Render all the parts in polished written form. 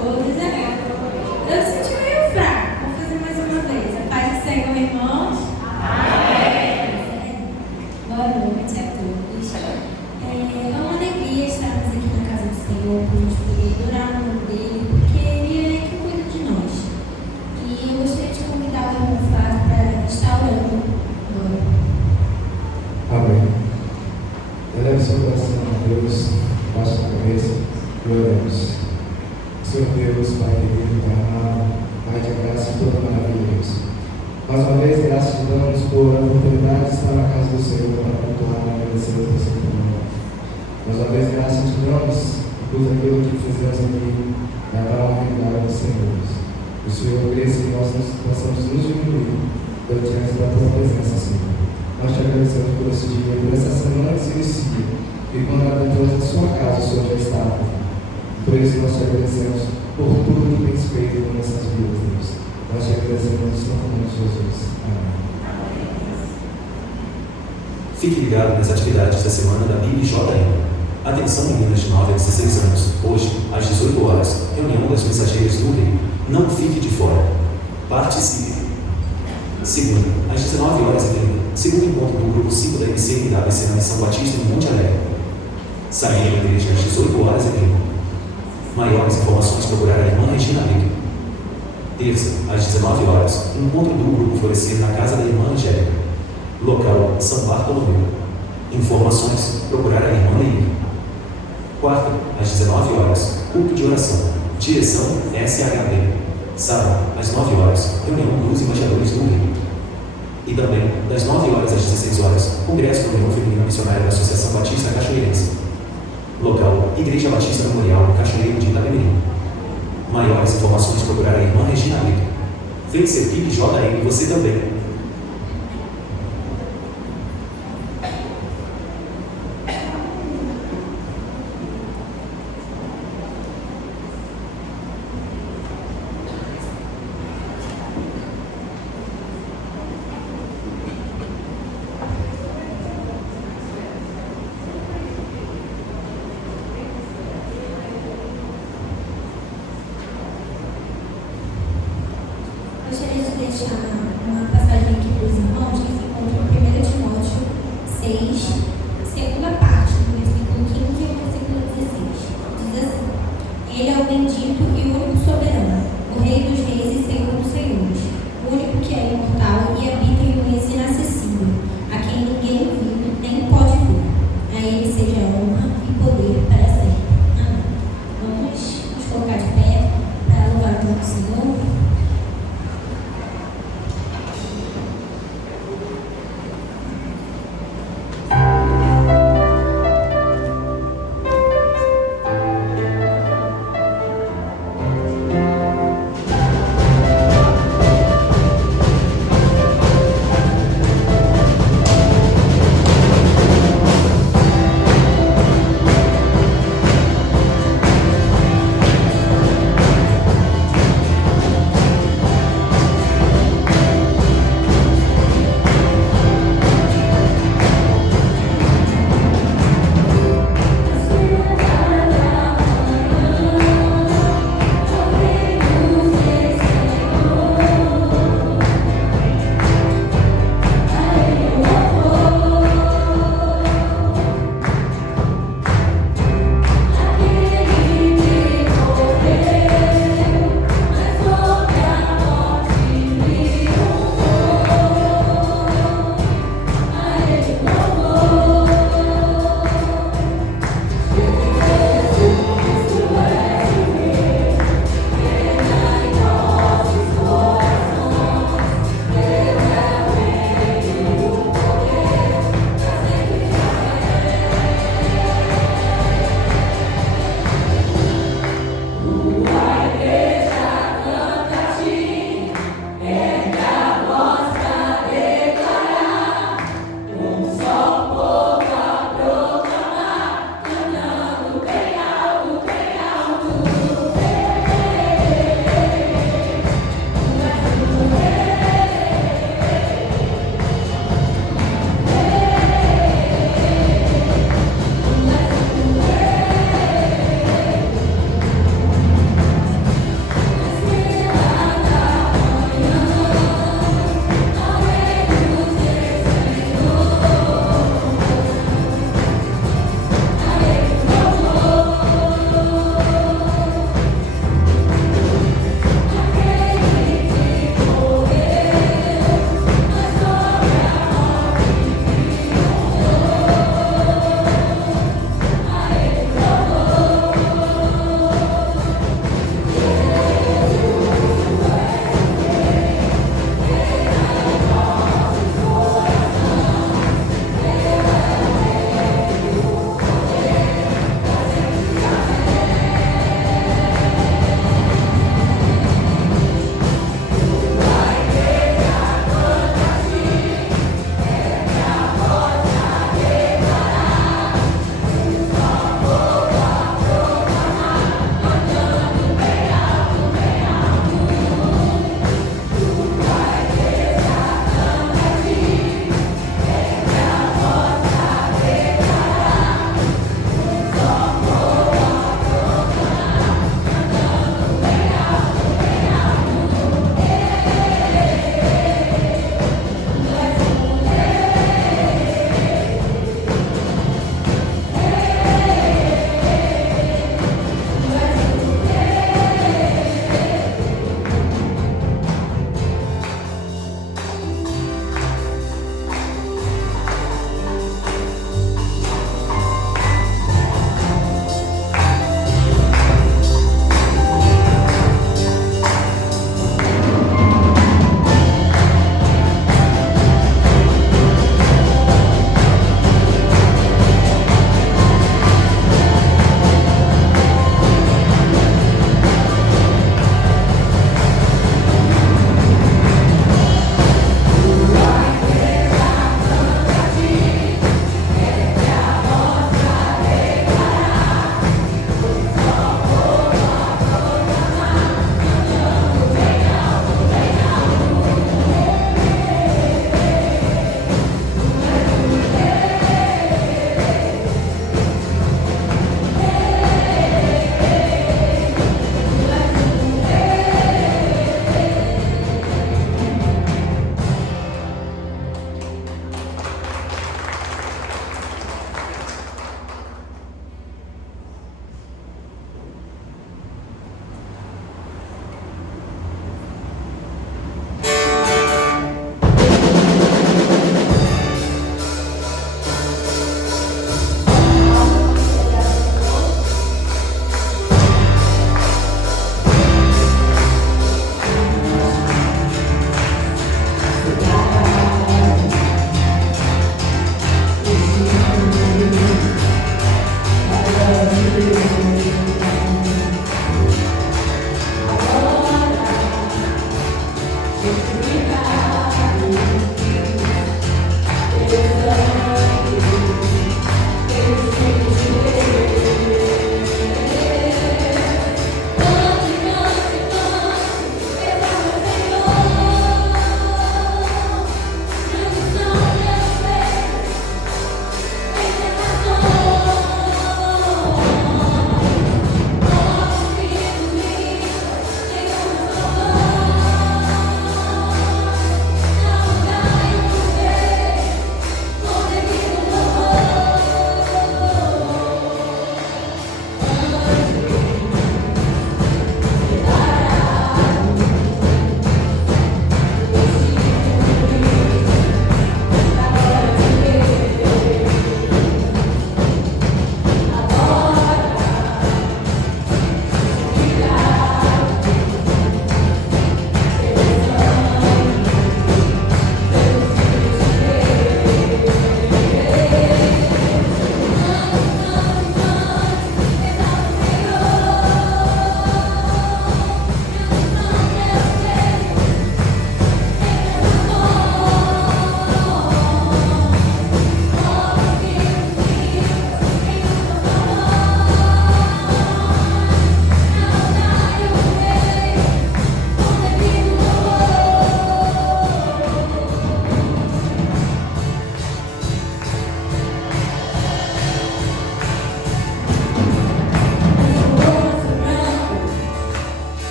todos. Eu senti meio fraco. Vou fazer mais uma vez. A paz do Senhor, irmãos. Amém. Boa noite a todos. É uma alegria estarmos aqui na casa do Senhor, para a gente poder adorar o nome dele, porque ele é que cuida de nós. E eu gostaria de convidar o irmão Flávio para estar orando agora. Amém. Eleve seu coração a Deus, baixe a cabeça e oremos. Senhor Deus, Pai querido, Pai amado, Pai de graça e toda maravilha, Deus. Mais uma vez, graças te damos por a oportunidade de estar na casa do Senhor para cultuar e agradecer o teu santo nome. Mais uma vez, graças te damos por tudo aquilo que fizemos aqui, para a honra e glória do Senhor. O Senhor cresça e nós possamos nos diminuir diante da tua presença, Senhor. Nós te agradecemos por esse dia, por essa semana que se inicia, e quando ela depois da sua casa, o Senhor já está. Por isso nós te agradecemos por tudo que tens feito com nossas vidas, Deus. Nós te agradecemos no nome de Jesus. Amém. Fique ligado nas atividades da semana da BIBJM. Atenção meninas de 9 a 16 anos. Hoje, às 18 horas, reunião das mensageiras do Rio. Não fique de fora. Participe. Segunda, às 19h30, segundo encontro do grupo 5 da IBC da ABC na Missão Batista em Monte Alegre. Saída da igreja às 18h30. Maiores informações procurar a irmã Regina Rico. Terça, às 19h, encontro do grupo Florescer na casa da irmã Angélica. Local, São Bartolomeu. Informações, procurar a irmã Leir. Quarta, às 19h, culto de oração. Direção, SHB. Sábado, às 9h, reunião dos embaixadores do Rio. E também, das 9h às 16h, congresso da União Feminina Missionária da Associação Batista Cachoeirense. Local, Igreja Batista Memorial, Cachoeiro de Itapemirim. Maiores informações, procurar a irmã Regina Rico. Vem ser BIBJM você também. Gostaria de deixar uma passagem aqui para os irmãos que se encontra em 1 Timóteo 6, segunda parte, do versículo 15 ao versículo 16. Diz assim: Ele é o bendito e o único soberano, o Rei dos reis e Senhor dos senhores, o único que é imortal e habita em luz inacessível, a quem ninguém viu nem pode ver. A ele seja honra e poder para sempre. Amém. Vamos nos colocar de pé para louvar o nome do Senhor.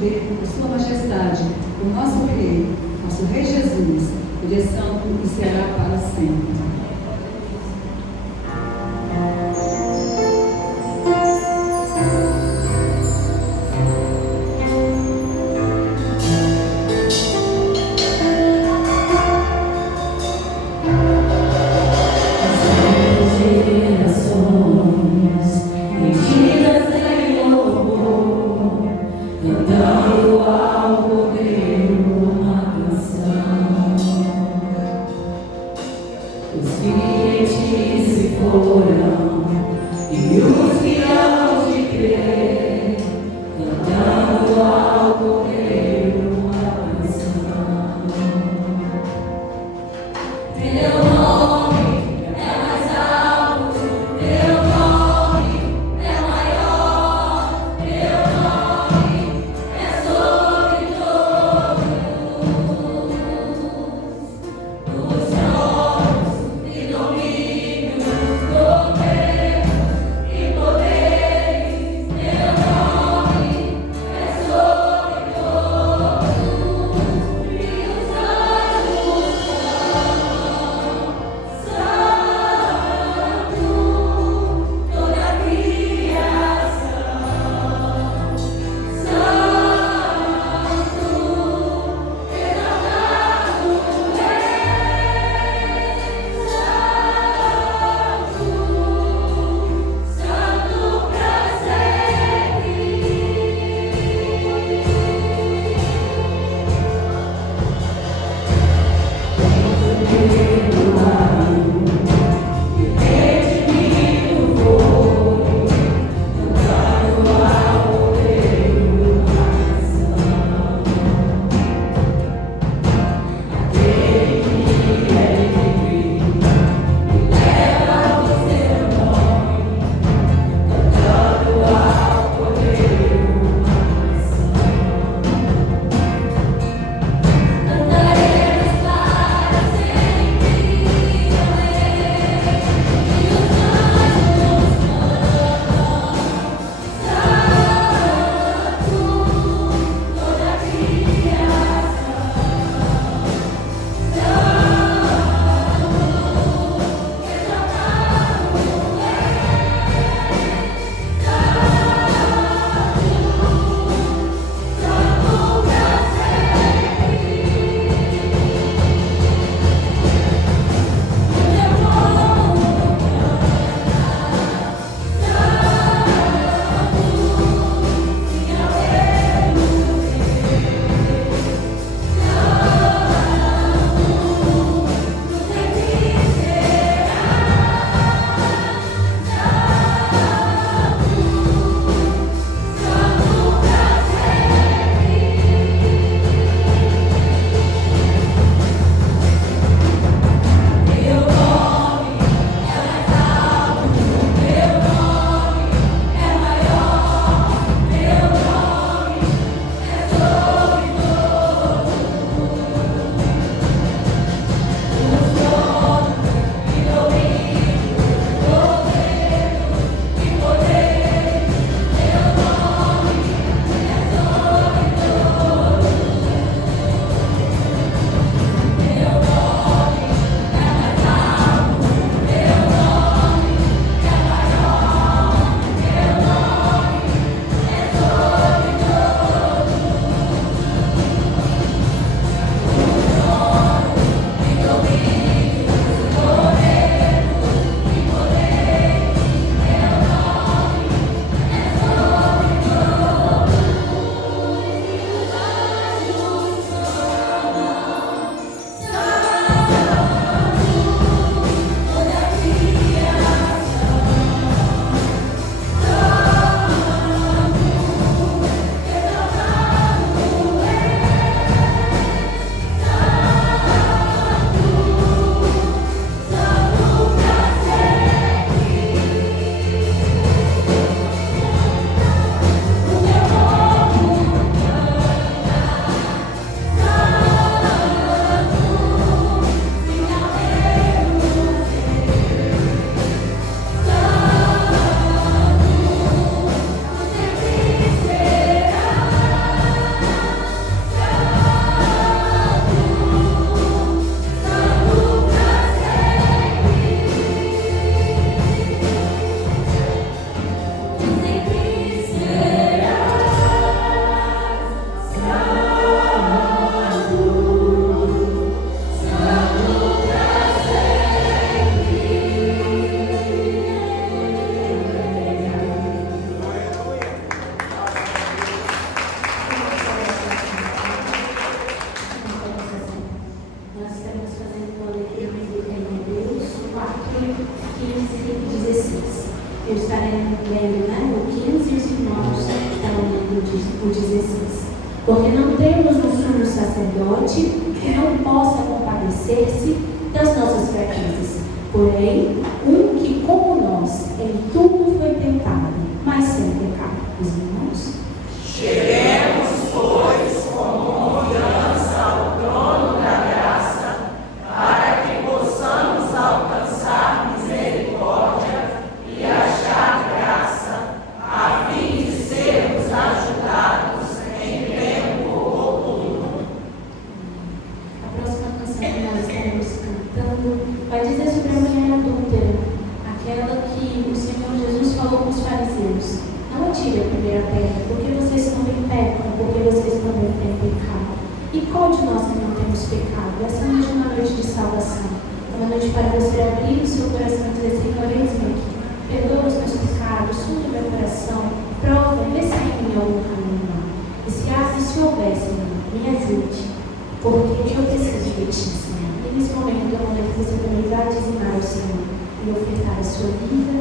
de Sua Majestade, o nosso Rei, nosso Rei Jesus, Ele é santo e será para sempre. 16. Eu estarei lendo, né, o 15 e os irmãos estarão lendo o 16. Porque não temos um sumo sacerdote que não possa compadecer-se das nossas fraquezas, porém, um que, como nós, em tudo foi tentado, mas sem pecado. Os irmãos? Cheguemos, pois, com confiança ao trono da graça, para que possamos alcançar misericórdia e achar graça, a fim de sermos ajudados em tempo oportuno. A próxima canção que nós estaremos cantando vai dizer sobre a mulher adúltera, aquela que o Senhor Jesus falou com os fariseus: não atire a primeira pedra, porque vocês também pecam, porque vocês também têm pecado. E qual de nós que não temos pecado? Essa noite é uma noite de salvação, é uma noite para você abrir o seu coração e dizer: Senhor, eis-me aqui, perdoa os meus pecados, sonda o meu coração, prova, vê se há em mim algum caminho mal. E se houver, Senhor, me ajude, porque eu preciso de ti, Senhor. E nesse momento é o momento que você também vai dizimar o Senhor e ofertar a sua vida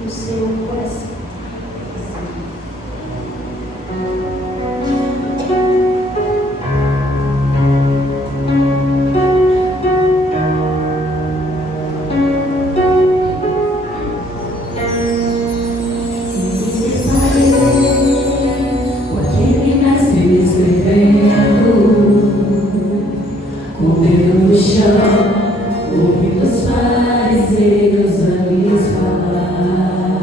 e o seu coração. Ouvindo os fariseus a lhes falar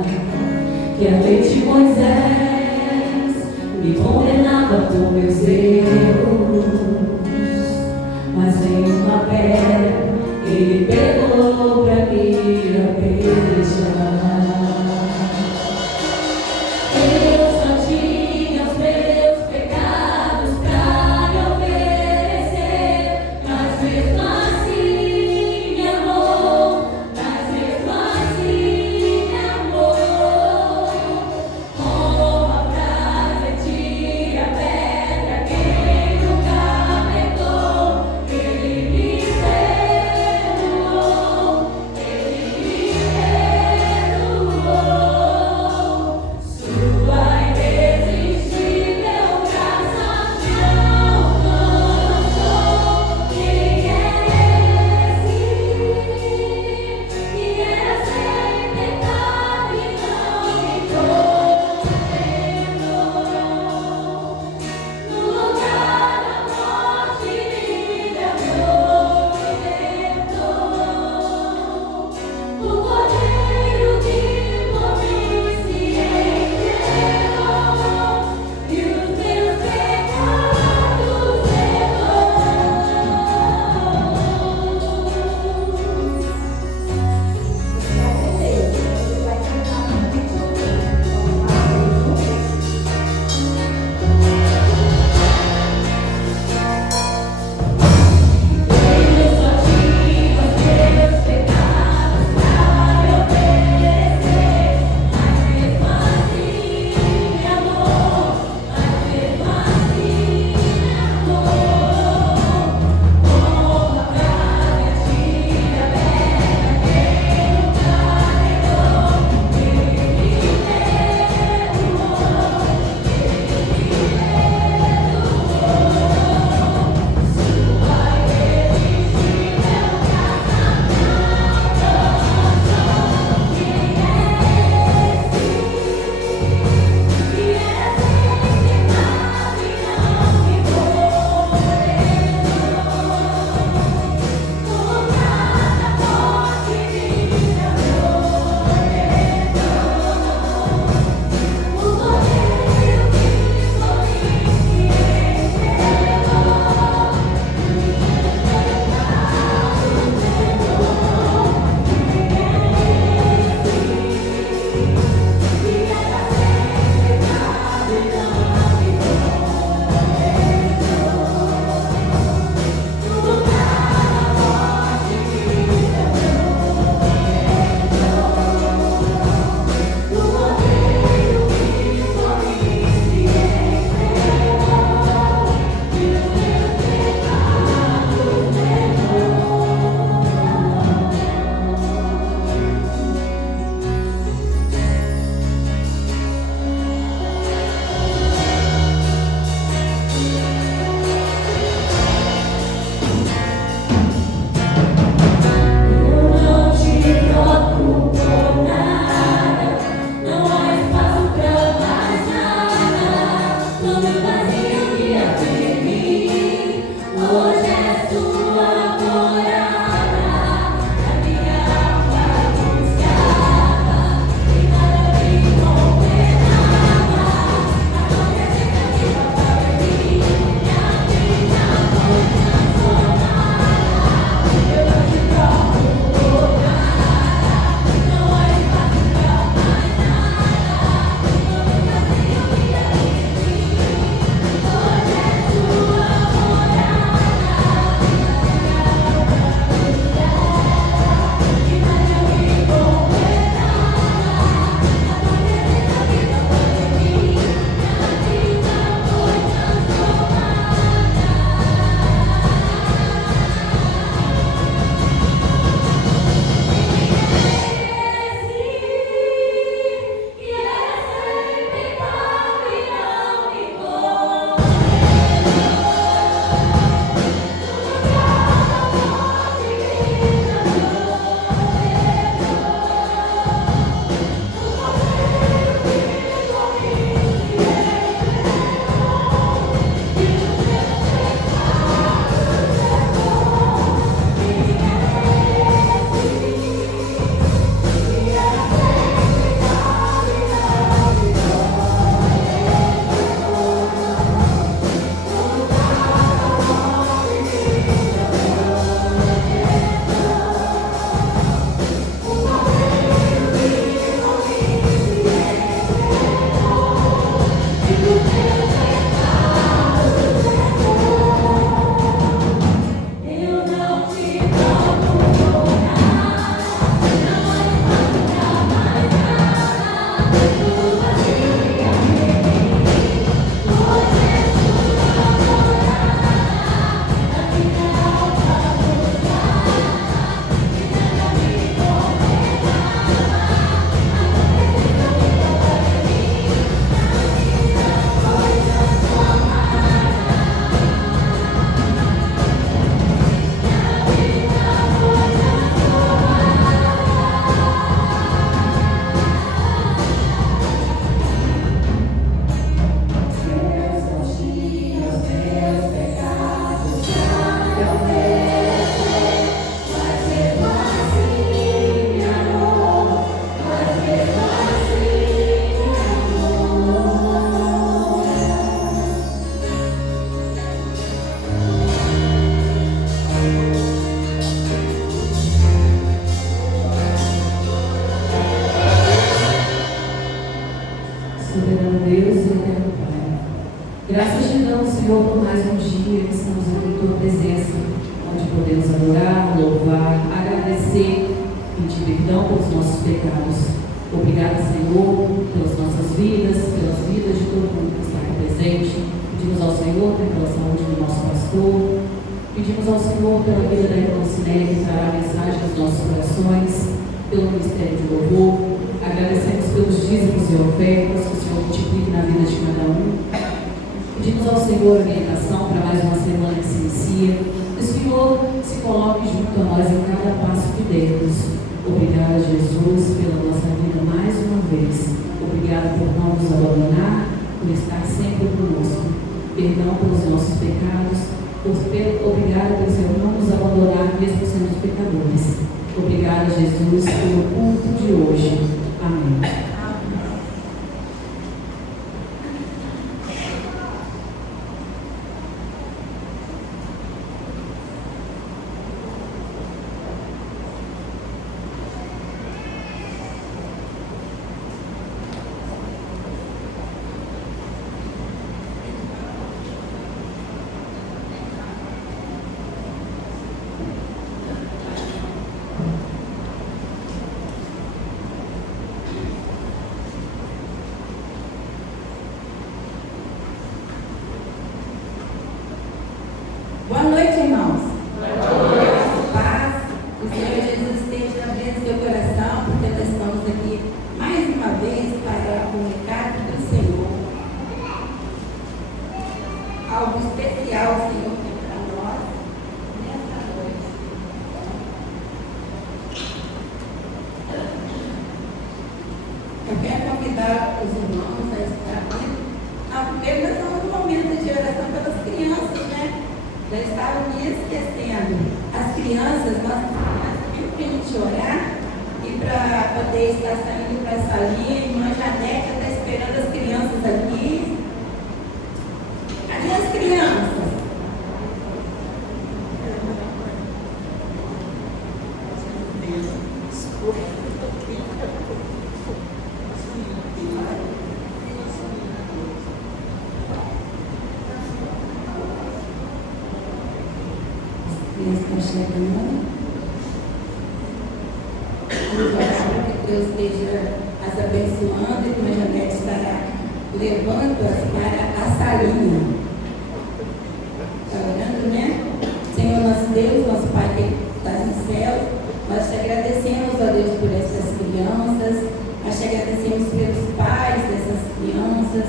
Graças te damos, Senhor, por mais um dia que estamos aqui em tua presença, onde podemos adorar, louvar, agradecer, pedir perdão pelos nossos pecados. Obrigada, Senhor, pelas nossas vidas, pelas vidas de todo mundo que está aqui presente. Pedimos ao Senhor pela saúde do nosso pastor. Pedimos ao Senhor pela vida da irmã Cineia, que trará a mensagem dos nossos corações, pelo ministério de louvor. Agradecemos pelos dízimos e ofertas que o Senhor multiplique na vida de cada um. Pedimos ao Senhor orientação para mais uma semana que se inicia. Que o Senhor se coloque junto a nós em cada passo que demos. Obrigada, Jesus, pela nossa vida mais uma vez. Obrigada por não nos abandonar, por estar sempre conosco. Perdão pelos nossos pecados. Obrigada pelo Senhor não nos abandonar, mesmo sendo pecadores. Obrigada, Jesus, pelo culto de hoje. Amém. Boa noite, irmãos. Boa noite. Paz. O Senhor Jesus esteja abrindo seu coração, porque nós estamos aqui mais uma vez para comunicar do Senhor. Algo especial o Senhor tem para nós nesta noite. Eu quero convidar os irmãos a estar aqui. Primeiro, nós estamos no momento de oração pelas crianças, né? Já estava me esquecendo. As crianças, nossas crianças, pediu para a gente orar e para poder estar saindo para a salinha. A irmã Janete está esperando as crianças aqui. Cadê as crianças? Estão chegando. Vamos orar para que Deus esteja as abençoando e que a Janete estará levando-as para a salinha. Está orando, né? Senhor nosso Deus, nosso Pai que está no céu, nós te agradecemos, ó Deus, por essas crianças, nós te agradecemos pelos pais dessas crianças.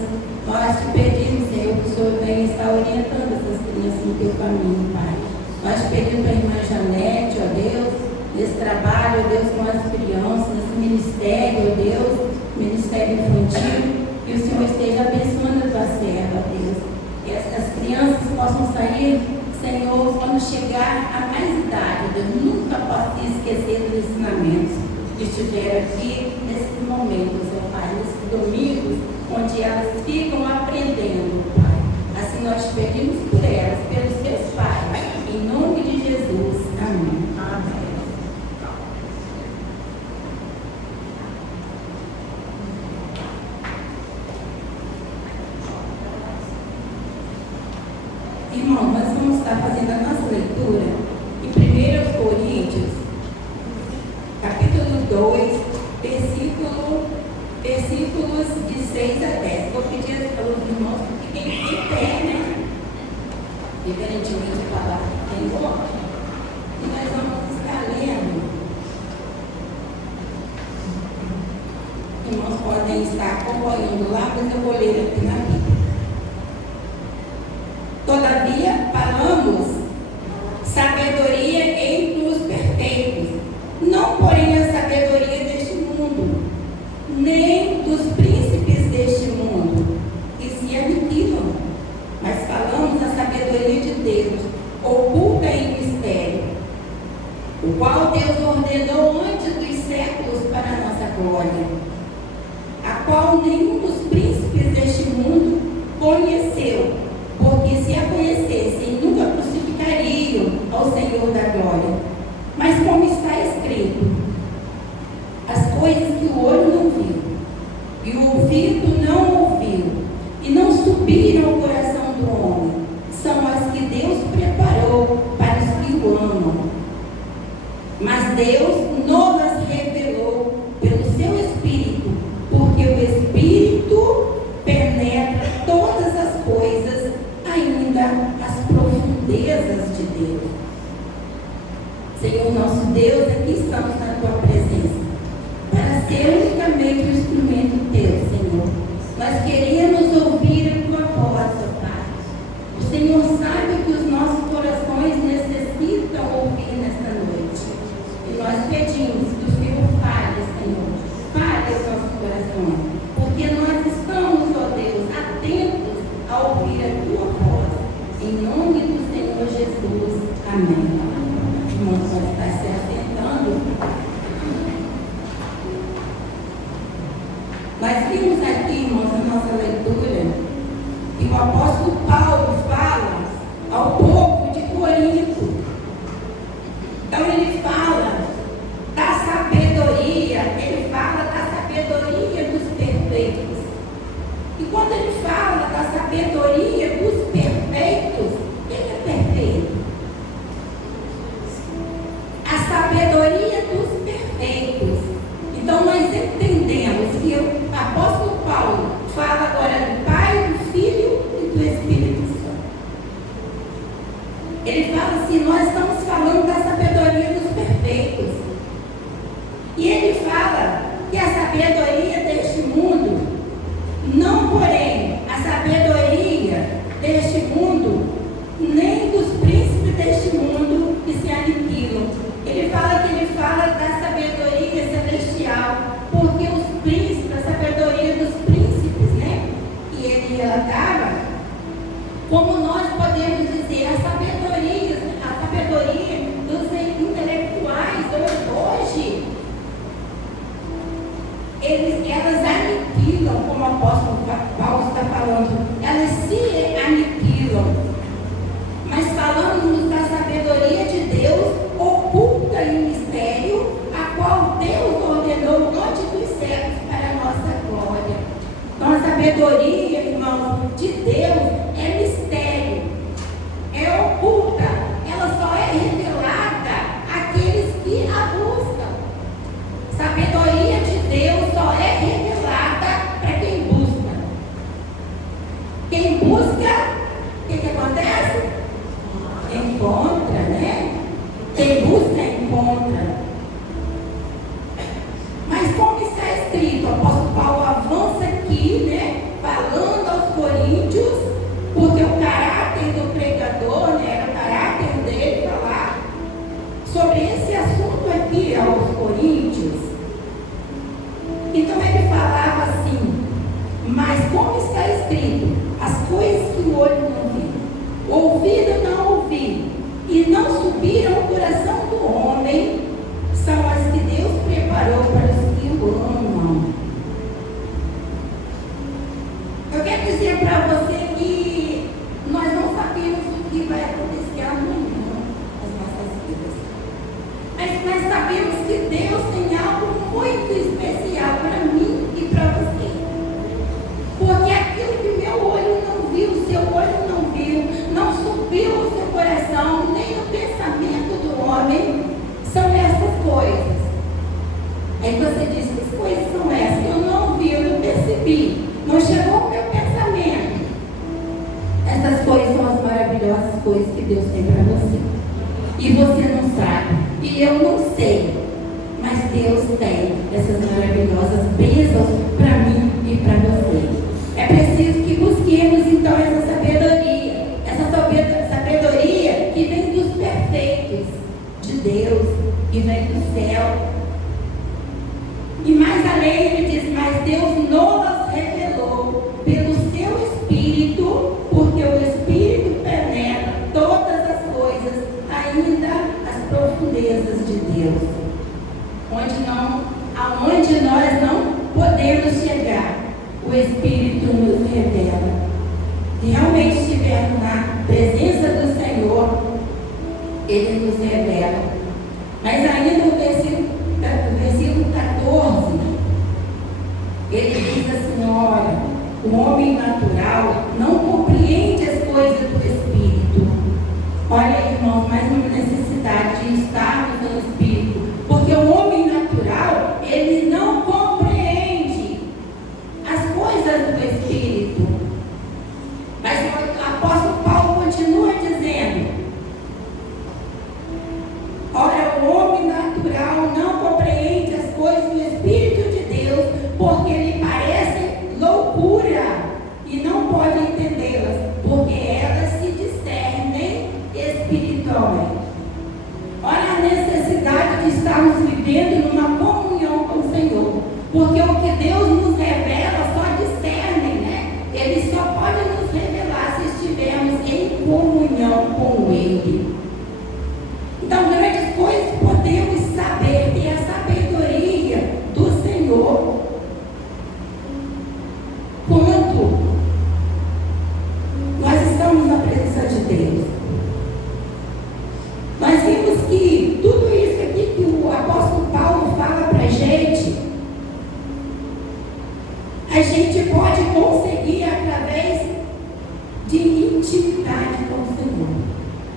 Nós te pedimos, Senhor, que o Senhor venha estar orientando essas crianças no teu caminho, Pai. Nós pedimos para a irmã Janete, ó Deus, nesse trabalho, ó Deus, com as crianças, nesse ministério, ó Deus, ministério infantil, que o Senhor esteja abençoando a tua serva, ó Deus. Que essas crianças possam sair, Senhor, quando chegar a mais idade, ó Deus, nunca possa se esquecer dos ensinamentos que estiveram aqui nesses momentos, ó Pai, nesses domingos, onde elas ficam aprendendo, Pai. Assim nós te pedimos por elas, pelos seus pais. Em nome de Jesus. Amém. Amém. Irmão, nós vamos estar fazendo a nossa leitura em 1 Coríntios, capítulo 2, versículos de 6 a 10. Vou pedir aos irmãos que fiquem de pé, né? Diferentemente da palavra que tem hoje. E nós vamos estar lendo. Irmãos podem estar acompanhando lá, mas eu vou ler aqui na Bíblia. Todavia, falamos sabedoria entre os perfeitos, não porém a sabedoria deste mundo, nem dos príncipes deste mundo, que se aniquilam, mas falamos a sabedoria de Deus, oculta em mistério, o qual Deus ordenou antes dos séculos para a nossa glória, a qual nenhum dos príncipes deste mundo conheceu, porque se a conhecessem, nunca crucificariam ao Senhor da glória. Mas como está escrito, as coisas que o olho não viu, e o ouvido não ouviu, e não subiram ao coração Deus nos revelou pelo seu Espírito, porque o Espírito penetra todas as coisas, ainda as profundezas de Deus. Senhor nosso Deus, aqui estamos na tua presença, para ser unicamente o instrumento teu, Senhor. Nós queremos ouvir a tua voz, ó Pai. O Senhor sabe o que os nossos corações necessitam ouvir nesta noite. E nós pedimos que o Senhor fale, Senhor. Fale os nossos corações. Porque nós estamos, ó Deus, atentos a ouvir a tua voz. Em nome do Senhor Jesus. Amém. Irmãos, nós estamos se assentando. Nós vimos aqui, irmãos, na nossa leitura, que o apóstolo Paulo fala ao povo de Corinto. Então ele fala da sabedoria, ele fala da sabedoria dos perfeitos. E quando ele fala da sabedoria dos perfeitos, quem é perfeito? A sabedoria dos perfeitos. Então nós entendemos que o apóstolo Paulo fala agora do Pai, do Filho e do Espírito Santo. Ele fala assim, nós estamos falando da sabedoria dos perfeitos. E ele fala que a sabedoria deste mundo, não porém a sabedoria deste mundo, nem dos príncipes deste mundo que se aniquilam. Ele fala da sabedoria celestial, porque os príncipes, a sabedoria dos príncipes, né? E ele relatava, como nós podemos dizer, a sabedoria dos intelectuais hoje, elas aniquilam, como o apóstolo Paulo está falando, elas se aniquilam. Mas falando da sabedoria de Deus, oculta em mistério, a qual Deus ordenou antes dos séculos para a nossa glória. Então a sabedoria, irmãos, de Deus é mistério, é oculta, ela só é revelada àqueles que a buscam. Sabedoria de Deus só é revelada para quem busca. Quem busca, o que acontece? Encontra, né? Quem busca, encontra. Mas como está escrito, o apóstolo Paulo avança aqui, né? Falando aos coríntios, porque o caráter do pregador, né? Era o caráter dele falar sobre esse assunto aqui aos coríntios. Então ele falava assim, mas como está escrito, as coisas que o olho não viu, o ouvido não ouviu, e não subiram ao coração do homem, são as que Deus preparou para os que o amam. Eu quero dizer para você que nós não sabemos o que vai acontecer amanhã nas nossas vidas. Mas nós sabemos que Deus tem algo muito especial para mim e para você. Porque aquilo que meu olho não viu, o seu olho não viu, não subiu ao seu coração, nem o pensamento do homem, são essas coisas. Aí você diz, que coisas são essas? Eu não vi, eu não percebi, não chegou ao meu pensamento. Essas coisas são as maravilhosas coisas que Deus tem para você. E você não sabe, e eu não sei, mas Deus tem essas maravilhosas bênçãos para mim e para você. É preciso que busquemos então essa sabedoria que vem dos perfeitos de Deus, que vem do céu. E mais além ele diz, mas Deus nos revelou pelo seu Espírito, porque o Espírito penetra todas as coisas, ainda as profundezas de Deus, aonde nós não podemos chegar. O Espírito nos revela. Se realmente estivermos na presença do Senhor, Ele nos revela. Mas ainda o versículo 14, ele diz assim, olha, o homem natural não compreende as coisas do Espírito. Olha, irmãos, mais uma necessidade de estarmos no Espírito. Deus nos revela, só discernem, né? Ele só pode nos revelar se estivermos em comunhão com Ele. Então, grandes coisas podemos saber, ter a sabedoria do Senhor. Quando nós estamos na presença de Deus, nós vimos que tudo isso aqui que o apóstolo Paulo fala para a gente pode conseguir através de intimidade com o Senhor.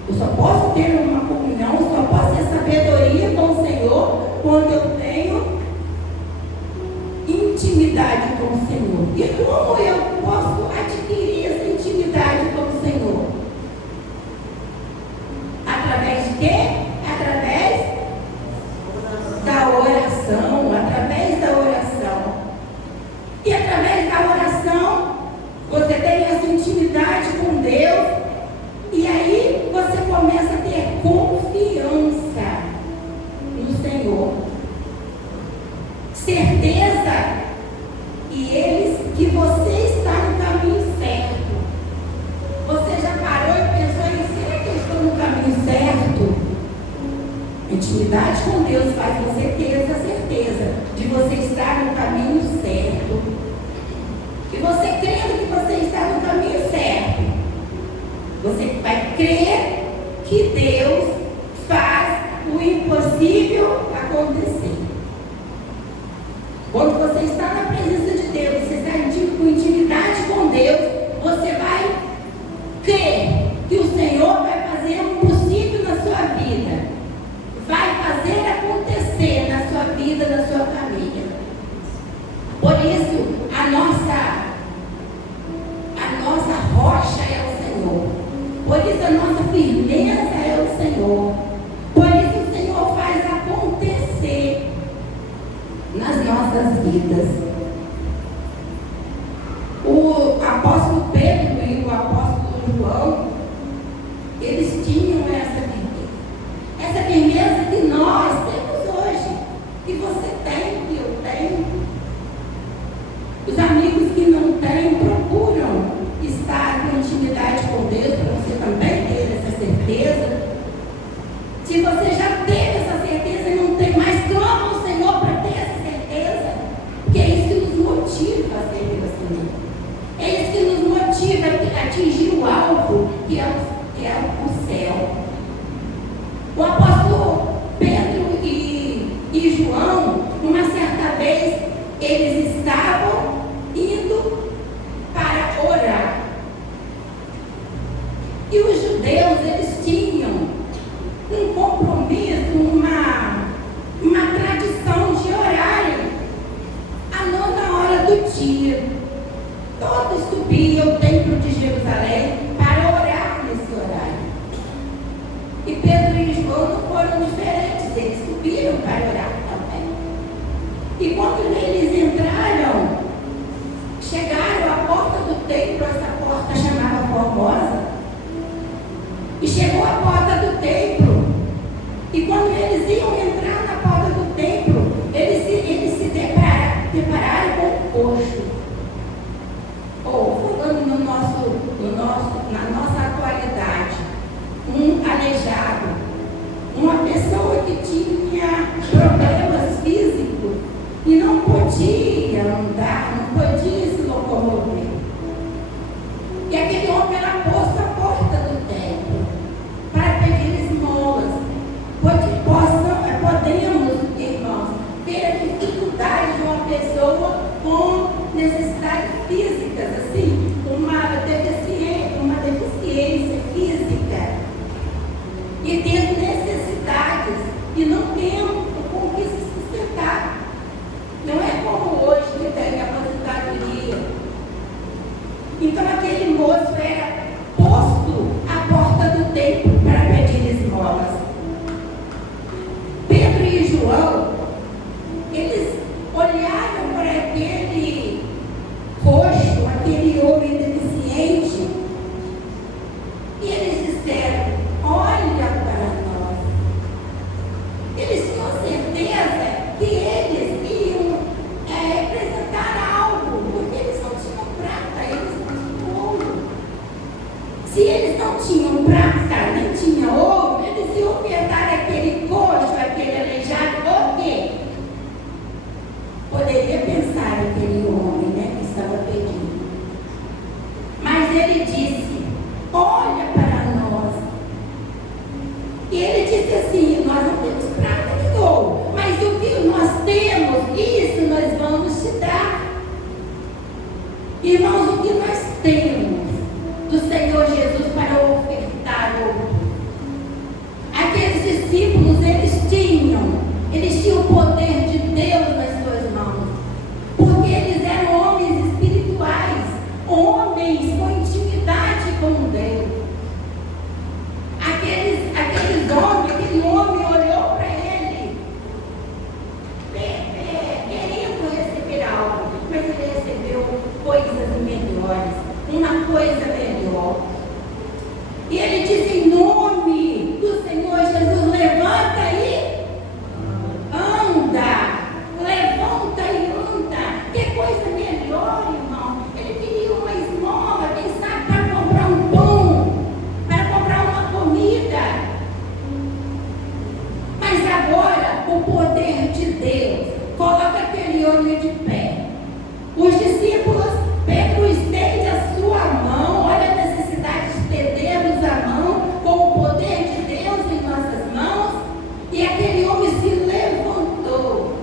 Eu só posso ter uma comunhão, só posso ter sabedoria com o Senhor quando eu tenho intimidade com o Senhor. E como eu posso adquirir essa intimidade com o Senhor? Através de quê? Através da oração, através da oração. E através da oração, você tem essa intimidade com Deus, e aí você começa a ter confiança no Senhor, certeza que você está no caminho certo. Você já parou e pensou em: será que eu estou no caminho certo? Intimidade com Deus faz você ter essa certeza de você estar no caminho certo. E você crendo que você está no caminho certo, você vai crer que Deus faz o impossível acontecer. Quando você está na presença de Deus, você está com intimidade com Deus, você vai crer que o Senhor vai fazer o possível na sua vida, vai fazer acontecer na sua vida, na sua família. Por isso, a nossa rocha é o Senhor. Por isso, a nossa firmeza é o Senhor. Por isso, o Senhor faz acontecer nas nossas vidas. O apóstolo Pedro e o apóstolo João, eles tinham essa firmeza. Essa firmeza que nós temos hoje, que você tem, que eu tenho. Os amigos que não têm procuram estar em intimidade com Deus para você também ter essa certeza. Se você já teve essa certeza e não tem mais, clama ao Senhor para ter essa certeza, porque é isso que nos motiva a servir ao Senhor. É isso que nos motiva a atingir o alvo, que é o céu. O apóstolo Pedro e João, uma certa vez, eles estavam indo para orar. E os judeus, eles tinham um compromisso, uma tradição de orarem à 9ª hora do dia. Todos subiam ao templo de Jerusalém para orar nesse horário. E Pedro e João não foram diferentes, eles subiram para orar também. E quando eles entraram, chegaram à porta do templo, essa porta chamava Formosa, e chegou à porta do templo, e quando eles iam entrar na porta do templo, eles se depararam com um coxo, ou falando na nossa atualidade, um aleijado, uma pessoa que tinha problemas físicos e não podia andar, não podia se locomover. E aquele homem era posto à porta do templo para pedir esmolas. Podemos, irmãos, ter a dificuldade de uma pessoa com necessidades físicas, assim, uma deficiência física, e tendo necessidades e não tendo com o que se sustentar. Não é como hoje, que se eles não tinham prata, nem tinham ouro, eles iam ofertar aquele coxo, aquele aleijado, o quê? Poderia pensar aquele homem, né, que estava pedindo. Mas ele disse: olha para nós. E ele disse assim: nós não temos prata nem ouro, mas o que nós temos, isso nós vamos te dar. Irmãos, o que nós temos do Senhor Jesus para ofertar hoje? Aqueles discípulos, eles tinham o poder de Deus nas suas mãos, porque eles eram homens espirituais, homens com intimidade com Deus. Aquele homem olhou para ele, querendo receber algo, mas ele recebeu coisas melhores, uma coisa melhor. E ele diz: em nome do Senhor Jesus, levanta e anda. Levanta e anda. Que coisa melhor, irmão. Ele queria uma esmola, quem sabe, para comprar um pão, para comprar uma comida. Mas agora, o poder de Deus coloca aquele homem de pé. Os discípulos, Pedro estende a sua mão, olha a necessidade de estendermos a mão com o poder de Deus em nossas mãos, e aquele homem se levantou.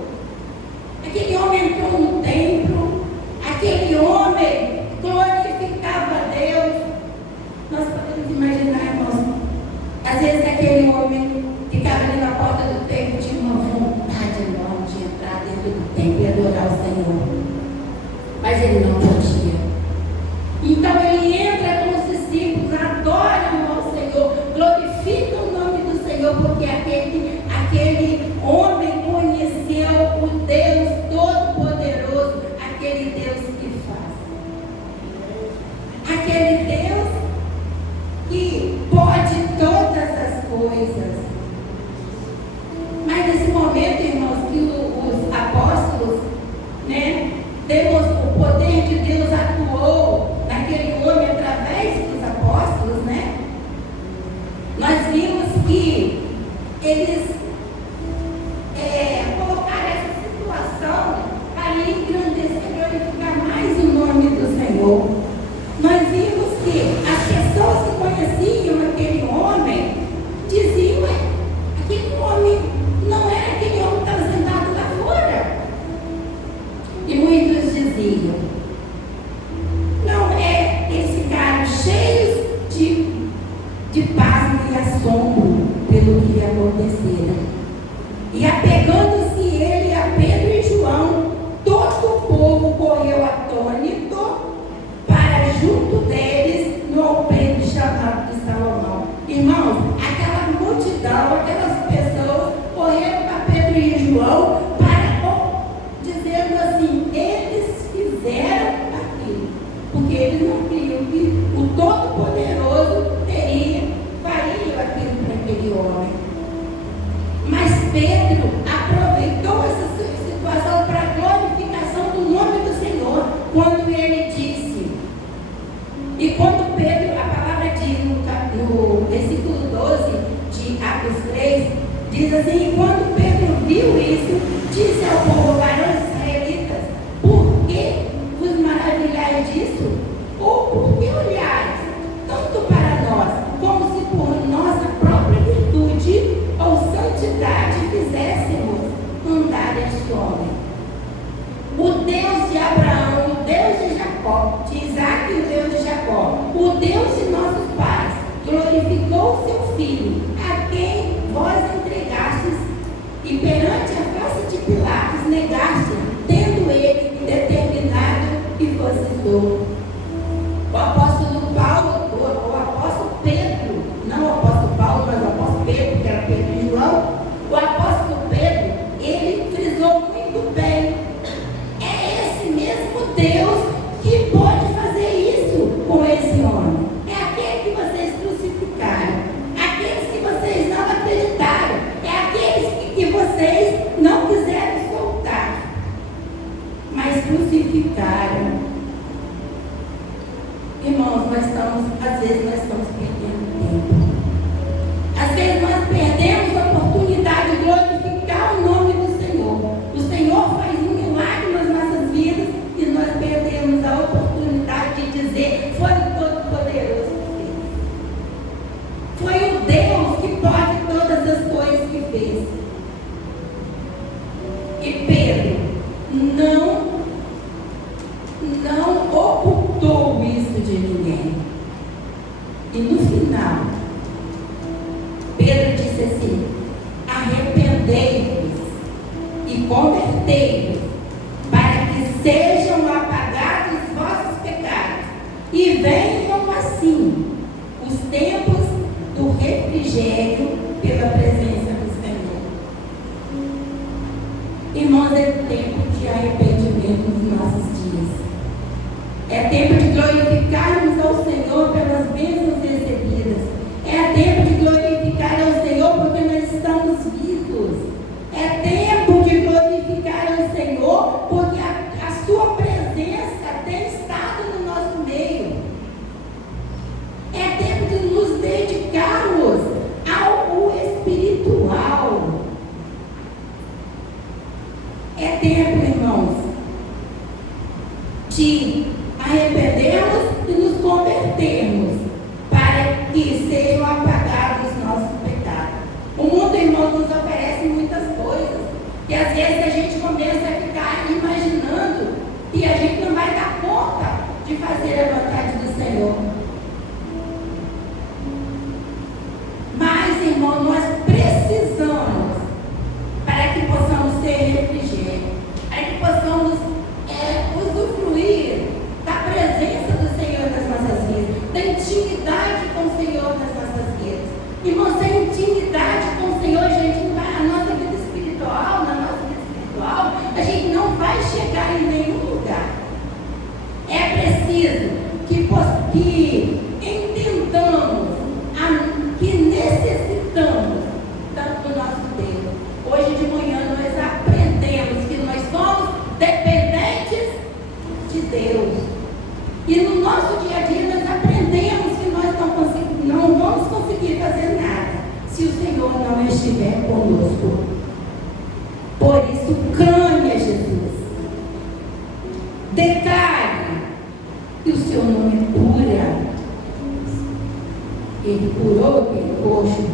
Aquele homem entrou no templo, aquele homem glorificava a Deus. Nós podemos imaginar, irmãos, às vezes aquele homem ficava ali na porta do templo, tinha uma vontade enorme de entrar dentro do templo e adorar o Senhor. Mas ele não podia. Então ele entra com os discípulos, adoram ao Senhor, glorificam o nome do Senhor, porque aquele homem conheceu o Deus Todo-Poderoso, aquele Deus que faz. Aquele Deus que pode todas as coisas. Mas nesse momento, irmãos, que os apóstolos, né, o poder de Deus atuou naquele homem através dos apóstolos, né? Nós vimos que eles colocaram essa situação para engrandecer e glorificar mais o nome do Senhor. Nós vimos que as pessoas que conheciam aquele homem diziam: aquele homem não era aquele homem que estava sentado lá fora. E muitos diziam: não, eles ficaram cheios de pasmo e assombro pelo que acontecera. E apegando-se ele a Pedro e João, todo o povo correu atônito para junto deles no alpendre chamado de Salomão. Irmãos, aquela multidão, aquelas pessoas correram para Pedro e João dizendo assim: eles fizeram aquilo, porque eles não criam que o Todo-Poderoso faria aquilo para aquele homem. Mas Pedro aproveitou essa situação para a glorificação do nome do Senhor, quando ele disse, e quando Pedro, a palavra diz no versículo 12 de Atos 3, diz assim: e quando Pedro viu isso, disse ao povo: varões israelitas, por que vos maravilhais disso? Ou por que olhais tanto para nós, como se por nossa própria virtude ou santidade fizéssemos andar este homem? O Deus de Abraão, o Deus de Jacó, de Isaac e o Deus de Jacó, o Deus de nossos pais, glorificou o seu Filho, a quem vós entregastes, e perante a face de Pilatos negaste, tendo ele determinado que fosse dor. O apóstolo Paulo, o apóstolo Pedro, não o apóstolo Paulo, mas o apóstolo Pedro, que era Pedro e João, o apóstolo Pedro, ele frisou muito bem: é esse mesmo Deus que pode fazer isso com esse homem. É aquele que vocês crucificaram, aqueles que vocês não acreditaram, é aqueles que vocês não quiseram soltar, mas crucificaram. Irmãos, às vezes nós estamos perdendo tempo. Às vezes nós perdemos a oportunidade de glorificar o nome do Senhor. O Senhor faz um milagre nas nossas vidas e nós perdemos a oportunidade de dizer: foi o Todo-Poderoso que fez. Foi o Deus que pode todas as coisas que fez. E Pedro não ocultou isso de ninguém. E no final, Pedro disse assim: arrependei-vos e convertei-vos, para que sejam apagados os vossos pecados, e venham assim os tempos do refrigério pela presença do Senhor. Irmãos, é tempo de arrependimento nos nossos dias. É tempo de glorificarmos ao Senhor pelas bênçãos recebidas. É tempo de glorificar ao Senhor porque nós estamos vivos. É tempo de glorificar ao Senhor porque a sua presença tem estado no nosso meio. É tempo de nos dedicarmos ao espiritual. É tempo, irmãos, de arrependermos e nos convertermos, para que sejam apagados os nossos pecados. O mundo, irmãos, nos oferece muitas coisas, e às vezes a gente começa a ficar imaginando que a gente não vai dar conta de fazer a vontade do Senhor. Mas, irmão, nós precisamos, para que possamos ter refrigério, para que possamos usufruir da presença do Senhor nas nossas vidas, da intimidade com o Senhor nas nossas vidas. Irmão, sem intimidade com o Senhor, a gente não vai, na nossa vida espiritual, a gente não vai chegar em nenhum lugar. É preciso que entendamos que necessitamos tanto do nosso Deus. Hoje de manhã nós aprendemos que nós somos dependentes de Deus. E no nosso dia a dia nós aprendemos que nós não vamos conseguir fazer nada se o Senhor não estiver conosco. Por isso, clame a Jesus. Declare que o seu nome cura. Ele curou aquele coxo.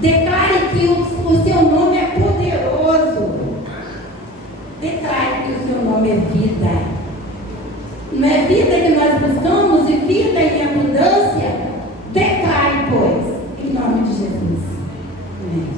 Declare que o seu nome é poderoso. Declare que o seu nome é vida. Não é vida que nós buscamos e vida em abundância? Declare, pois, em nome de Jesus. Amém.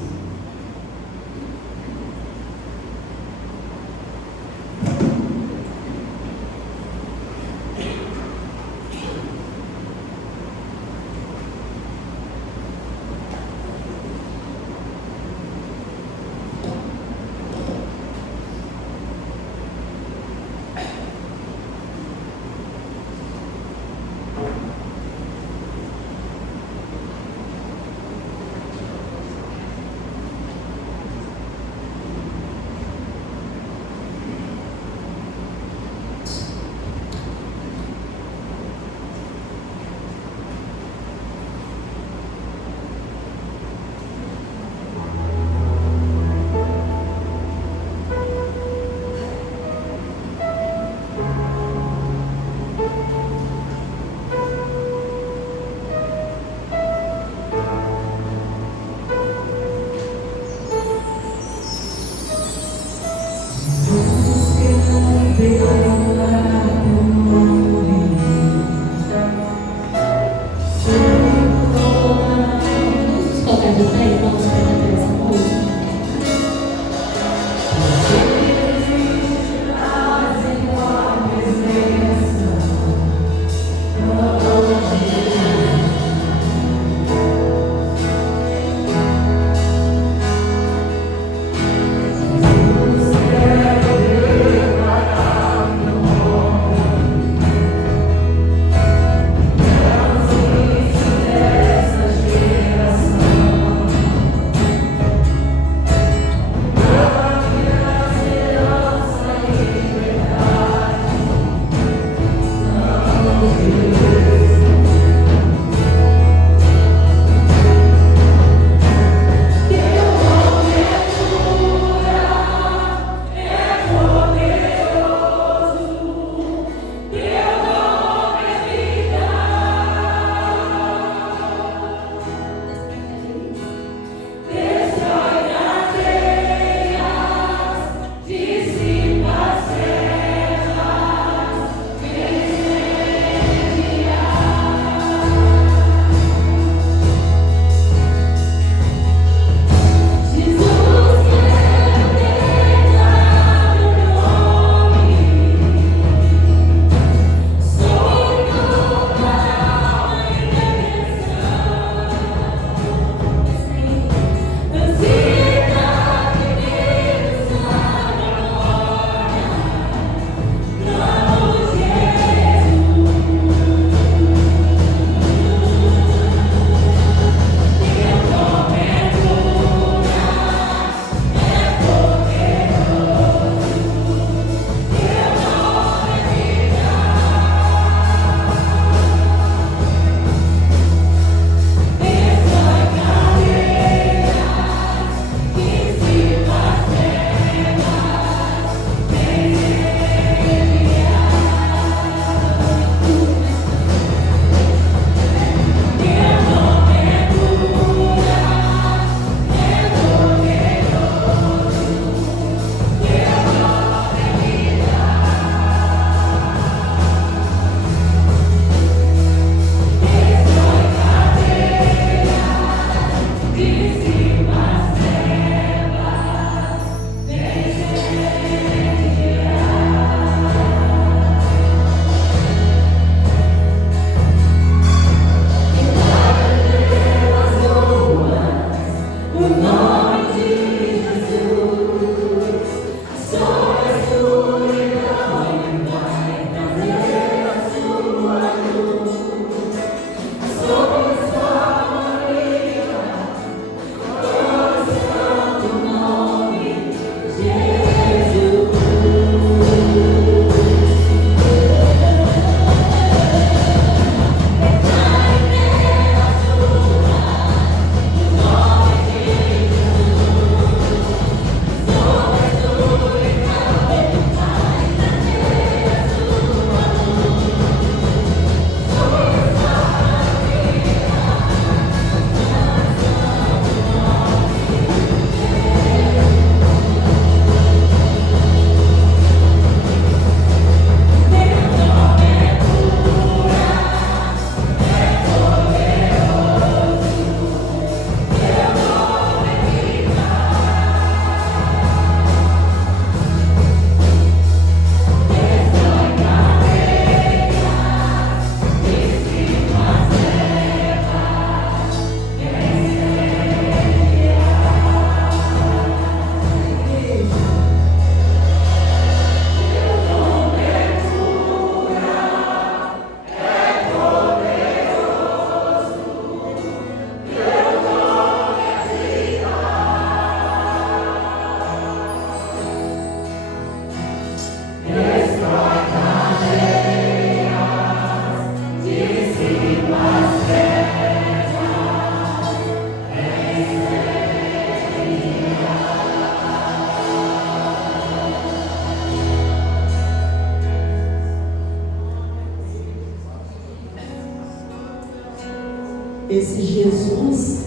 esse Jesus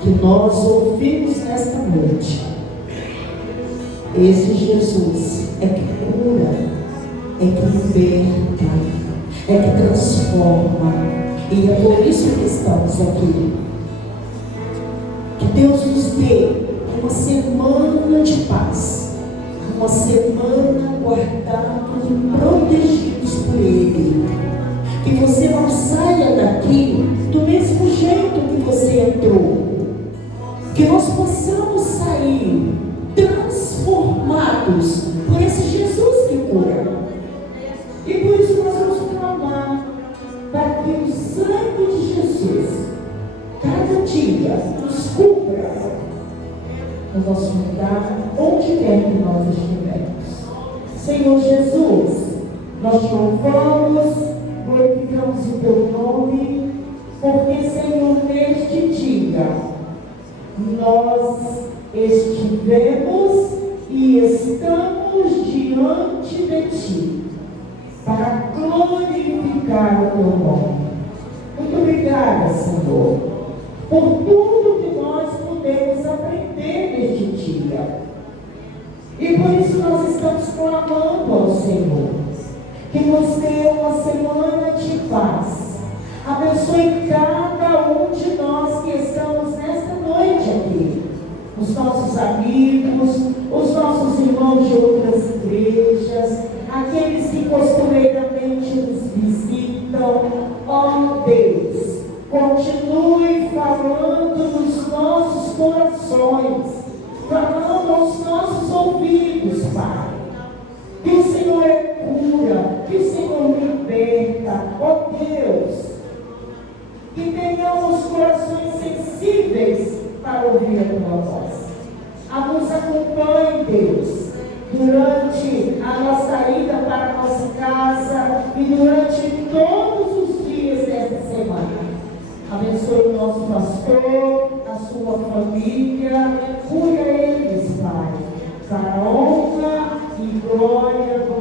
que nós ouvimos nesta noite, esse Jesus é que cura, é que liberta, é que transforma, e é por isso que estamos aqui. Que Deus nos dê uma semana de paz, uma semana guardados e protegidos por Ele. Que você não saia daqui do mesmo jeito que você entrou. Que nós possamos sair transformados por esse Jesus que cura. E por isso nós vamos clamar para que o sangue de Jesus cada dia nos cubra no nosso lugar, onde quer que nós estivermos. Senhor Jesus, nós te louvamos, glorificamos o teu nome, porque, Senhor, neste dia nós estivemos e estamos diante de ti para glorificar o teu nome. Muito obrigada, Senhor, por tudo que nós podemos aprender neste dia. E por isso nós estamos clamando ao Senhor que nos dê uma semana de paz. Abençoe cada um de nós que estamos nesta noite aqui, os nossos amigos, os nossos irmãos de outras igrejas, aqueles que costumeiramente nos visitam. Ó Deus, continue falando nos nossos corações, falando aos nossos ouvidos, Pai. Que o Senhor cura, que o Senhor liberta. Ó Deus, que tenhamos corações sensíveis para ouvir a tua voz. Nos acompanhe, Deus, durante a nossa ida para a nossa casa e durante todos os dias desta semana. Abençoe o nosso pastor, a sua família, cuida eles, Pai, para a honra e glória do